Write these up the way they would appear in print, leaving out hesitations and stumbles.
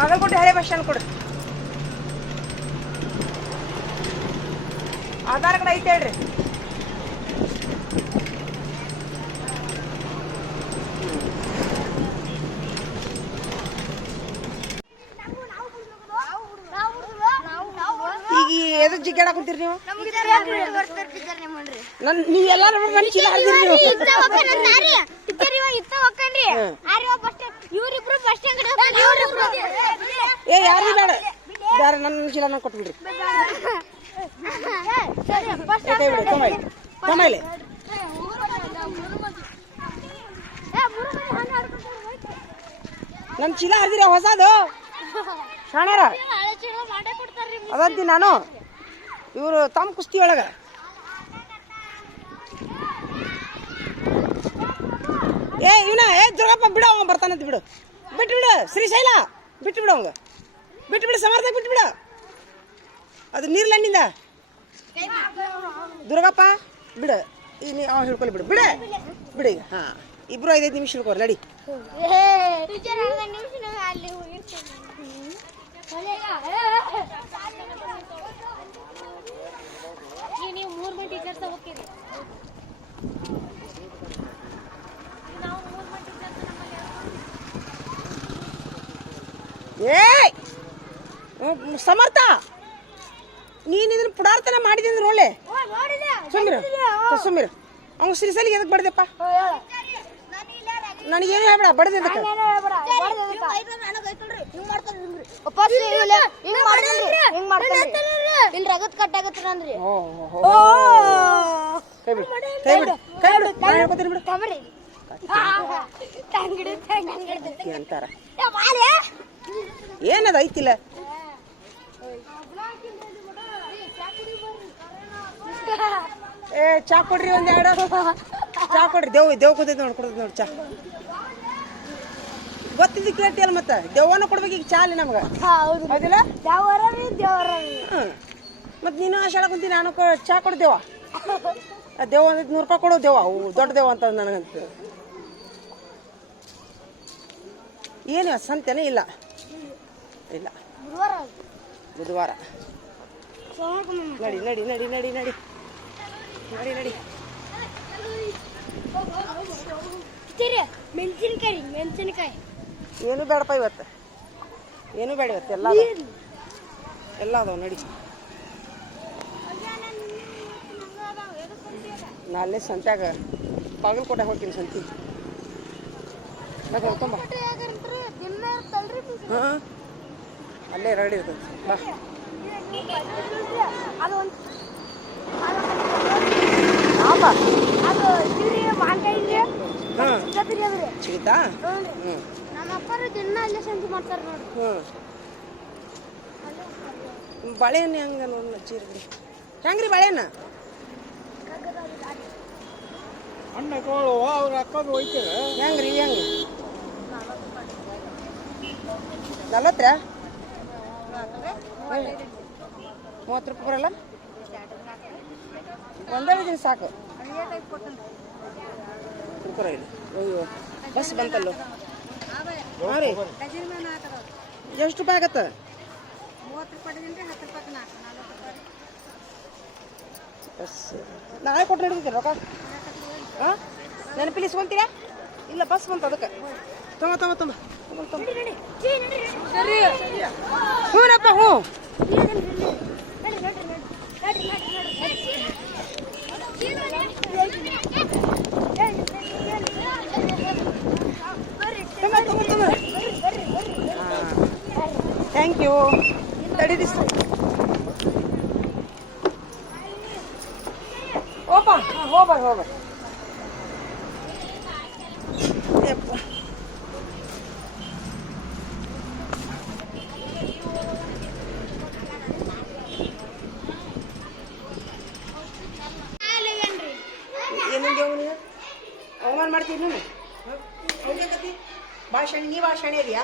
ಬಾಗಲಕೋಟೆ ಹಳೆ bus stand ಕೊಡ್ರಿ. Aadhaar card ಐತೆ ಹೇಳ್ರಿ. ಈಗ ಎದ್ರ ಜಿಗ್ಗಾಡ ಕುಂತೀರಿ ನೀವು? ನೀವು ಎಲ್ಲಾರು ನನ್ನ ಚೀಲ ಹರಿದಿರಿ ನೀವು. ಏ ಯಾರು ಬೇಡ ಬೇರೆ ನನ್ನ ಚೀಲ ನಾನು ಕೊಟ್ಬಿಡ್ರಿ. ಕೈ ಬಿಡಿ ಕಮೈಲಿ ನನ್ನ ಚೀಲ ಹರಿದಿರ ಹೊಸದು ಶಾಣ್ಯಾರ ಅದಂತೀನಿ ನಾನು. ಇವರು ತಮ್ಮ ಕುಸ್ತಿ ಒಳಗ ಏ ಇವನ ಏ ದುರ್ಗಪ್ಪ ಬಿಡು, ಅವ ಬರ್ತಾನಂತ ಬಿಡು. ಬಿಟ್ಟು ಬಿಡು ಶ್ರೀಶೈಲ, ಬಿಟ್ಟು ಬಿಡು ಅವಂಗ, ಬಿಟ್ಟು ಬಿಡು ಸಮರ್ಥ, ಬಿಟ್ಟು ಬಿಡು. ಅದು ನೀರ್ಲಣ್ಣಿಂದ ದುರ್ಗಪ್ಪ ಬಿಡು. ಈಗ ನೀ ಅವ ಹಿಡ್ಕೊಳ್ಳಿ ಬಿಡು, ಬಿಡು ಬಿಡು. ಈಗ ಹಾಂ ಇಬ್ರು 5-5 ನಿಮಿಷ ಹಿಡ್ಕೋರಿ ನಡಿ. ನೀವು 3 ಮಂದಿ ಟೀಚರ್ಸ್ ಹೋಗ್ತೀರಿ. ಏ ಸಮರ್ಥ, ನೀನು ಇದನ್ನ ಪುಡಾರ್ತನ ಮಾಡಿದೆ ಅಂದ್ರೆ ಒಳ್ಳೆ ಸುಮ್ಮಿರು. ಅವ್ನು ಶ್ರೀಶೈಲಿಗೆ ಎದಕ್ಕೆ ಬಡ್ದಪ್ಪ? ನನಗೇನು ಹೇಳ್ಬೇಡ, ಬಡ್ದೆ ಅದಕ್ಕೆ. ಅಂತಾರ ಏನದ ಐತಿಲ್ಲ. ಏ ಚಾ ಕೊಡ್ರಿ, ಒಂದೆರಡು ಚಾ ಕೊಡ್ರಿ. ದೇವ್ ಕೂತೈತಿ ನೋಡಿ, ಕೊಡ್ತೈತಿ ನೋಡಿ ಚಾ. ಗೊತ್ತಿದ್ದು ಕೇಳ್ತಿಯಲ್ಲ ಮತ್ತೆ, ದೇವನ ಕೊಡ್ಬೇಕು ಈಗ ಚಾ ಅಲ್ಲಿ ನಮ್ಗೆ. ಹೌದಿಲ್ಲ? ಮತ್ತೆ ನೀನು ಆಶಾಡ ಕುಂತೀನಿ, ನಾನು ಚಾ ಕೊಡ್ದೇವ. ದೇವ ಒಂದು 100 ರೂಪಾಯಿ ಕೊಡು ದೇವ, ದೊಡ್ಡ ದೇವ ಅಂತ ನನಗಂತ. ಏನು ಸಂತೆನೇ ಇಲ್ಲ ಇಲ್ಲ, ಬುಧವಾರ. ನಡಿ ನಡಿ ನಡಿ ನಡಿ ನಡಿ ನಡಿ ನಡಿ. ಮೆಣಸಿನಕಾಯಿ ಏನು ಬೇಡಪ್ಪ ಇವತ್ತು, ಏನು ಬೇಡ ಇವತ್ತು. ಎಲ್ಲ ಅದಾವ ನಡಿ. ನಾಳೆ ಸಂತ್ಯಾಗ ಬಾಗಲಕೋಟೆ ಹೋಗ್ತೀನಿ ಸಂತಿ. ತುಂಬ ಹಾಂ ಅಲ್ಲೇ ರೆಡಿ ಇರ್ತದೆ. ಬಾ ಸಿಗುತ್ತಾ? ಬಾಳೆಹಣ್ಣು ಹೆಂಗ ನೋಡಿ ಚೀರಿ ಹೆಂಗ್ರಿ ಬಾಳೆಹಣ್ಣ? ಹೆಂಗ್ರಿ ಹೆಂಗೆ 40 30 ರೂಪಾಯಿ ಬರಲ್ಲ? ಒಂದೇ ದಿನ ಸಾಕು. ಅಯ್ಯೋ ಬಸ್ ಬಂತಲ್ಲೋ. ಹಾಂ ರೀ, ಎಷ್ಟು ರೂಪಾಯಿ ಆಗತ್ತೆ? 30 ರೂಪಾಯಿ ಬಸ್ ನಾಳೆ ಕೊಟ್ಟು ಹಿಡಿದಿದ್ದೀರ ರೊಕ್ಕ? ಹಾಂ ನೆನಪಿಲ್ಲಿ ಇಸ್ಕೊಂತೀರಾ? ಇಲ್ಲ ಬಸ್ ಬಂತು ಅದಕ್ಕೆ. ತುಂಬ ಹ್ಞೂನಪ್ಪ ಹ್ಞೂ. Thank you. ತಡೀರಿ ಓಪ ಹೋಗ್ಬಾರ್ದು ಏನಂಗೆ ಅವಮಾನ ಮಾಡ್ತೀನಿ ನೀನು. ಹೌದೇಕತಿ ಭಾಷಣ, ನೀ ಭಾಷಣ ಇದೆಯಾ?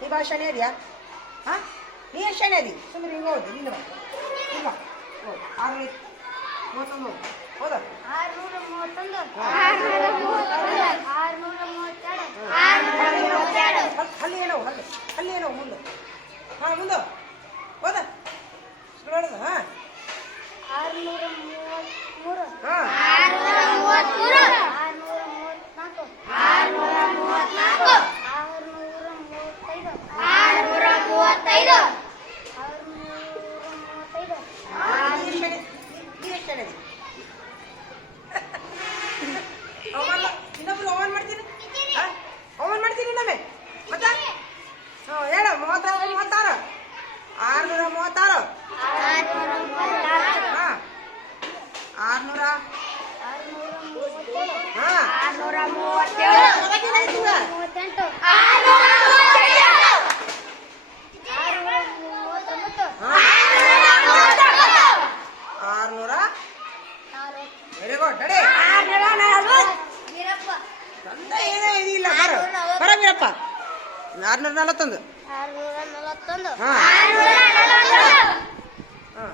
ನೀ ಭಾಷಣ ಇದೆಯಾ? ಹಾಂ ನೀ ಎಷ್ಟು ಶಾಣೆ ಅದಿ? ಸುಮ್ಮನೆ ಹಿಂಗೆ ಹೋಗಿ ನೀನು ಇಲ್ಲ 631 ಹೌದಾ? 632 ಅಲ್ಲಿ ಏನೋ ಏನೋ ಮುಂದೆ ಹಾಂ ಮುಂದೆ ಹೋದ ಸುಳ್ಳೋದು ಹಾಂ 633 ಹಾಂ 634 ಇನ್ನೊಬ್ರು ಅವಮಾನ ಮಾಡ್ತೀನಿ ಅವಮಾನ ಮಾಡ್ತೀನಿ ಇನ್ನೊಮ್ಮೆ ಮತ್ತೆ ಹ್ಞೂ ಹೇಳ 36 636 ಹಾಂ 600 ವೆರಿ ಗುಡ್ ನಡಿ ತಂದ ಏನೋ ಇದಿಲ್ಲ ಬರ ವೀರಪ್ಪ 641 ಹಾಂ ಹಾಂ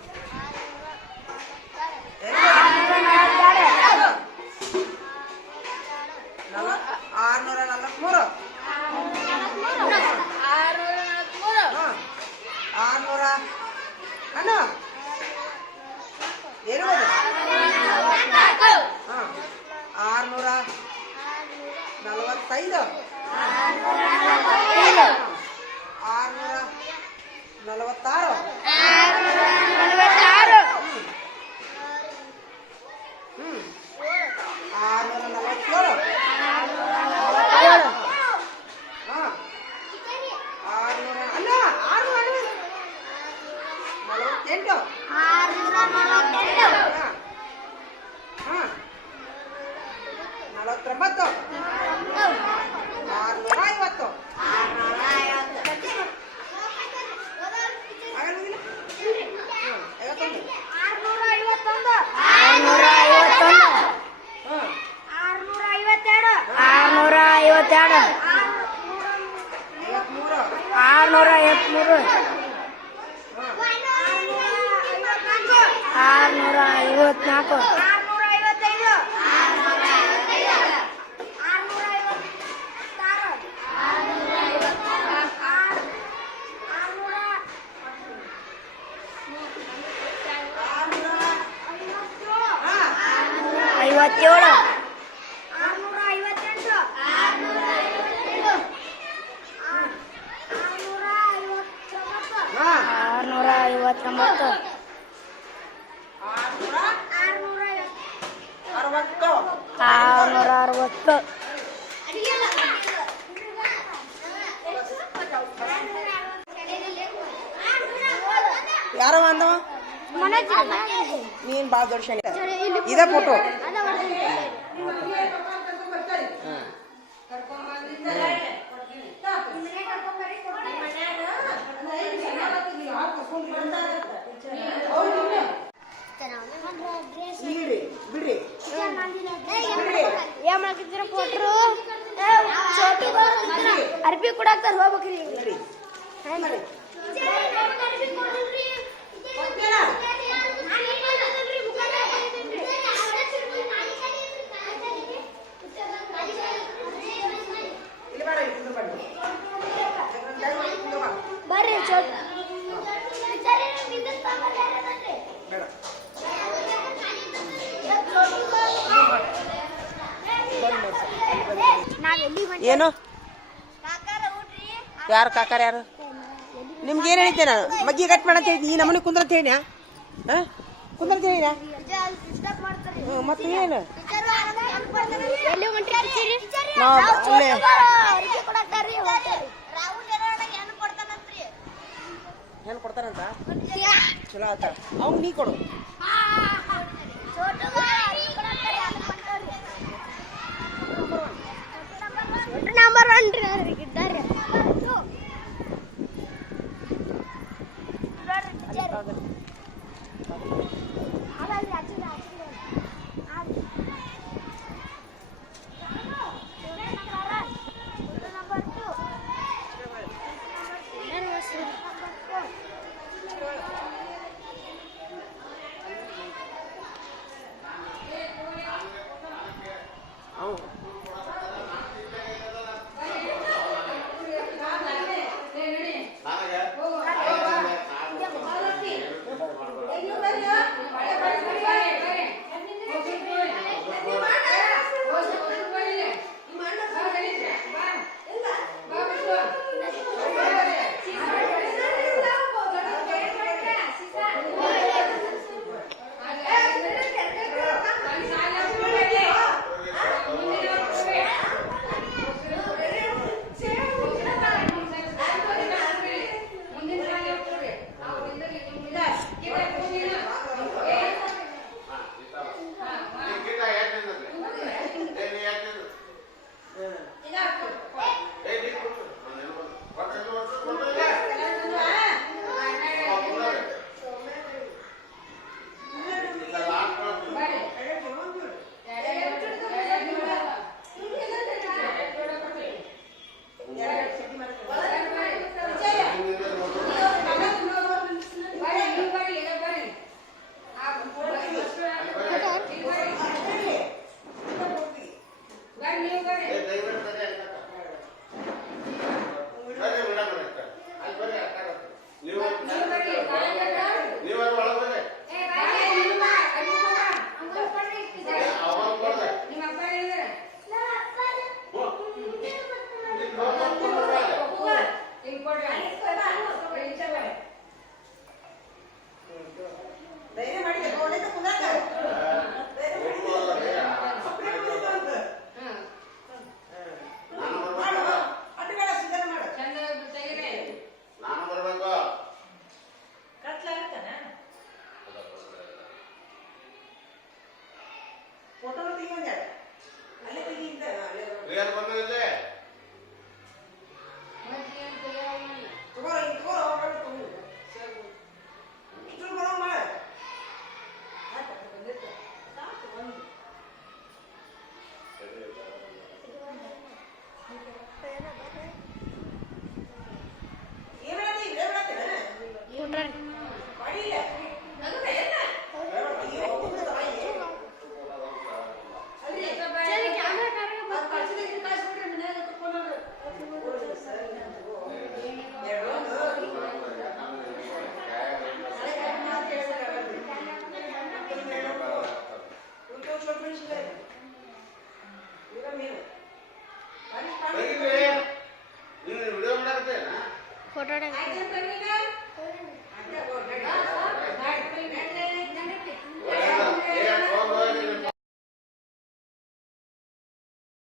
643 ಹಾಂ 600 ಅಣ್ಣ ಏನು ಹಾಂ 645 646 ಹ್ಞೂ 647 ಹಾಂ 600 ಅಲ್ಲ 648 ಹಾಂ 49 650 ಯಾರೋ ಅಂದವ ನೀನು ಭಾಳ ದೊಡ್ಡ ಶನಿ ಇದೇ ಫೋಟೋ ಬಿಡ್ರಿ ಅರ್ಬಿ ಕೊಡಾಕ್ತಾರ ಹೋಗ್ಬೇಕ್ರಿ ಬರ್ರಿ ಏನು ಯಾರು ಕಾಕಾರ ಯಾರು ನಿಮ್ಗೆ ಏನು ಹೇಳಿದ್ದೆ ನಾನು ಮಗ್ಗಿ ಕಟ್ ಮಾಡಂತ ಹೇಳಿದ್ನಿ ಈ ನಮ್ಮನೆ ಕುಂದ್ರಂತ ಹೇಳಿನ ಹಾಂ ಕುಂದ್ರಂತ ಹೇಳಿನ ಮತ್ತೆ ಏನು ನಾವು ಅಲ್ಲೇ ಏನು ಕೊಡ್ತಾರಂತ ಚಲೋ ಆತ ಅವ್ನು ನೀ ಕೊಡು ನಂಬರ್ 1 ರೀ ಅವ್ರಿಗೆ ಇದ್ದಾರೆ ಫೋಟೋ ಆಯ್ತಾ ಪ್ರವೀಣ?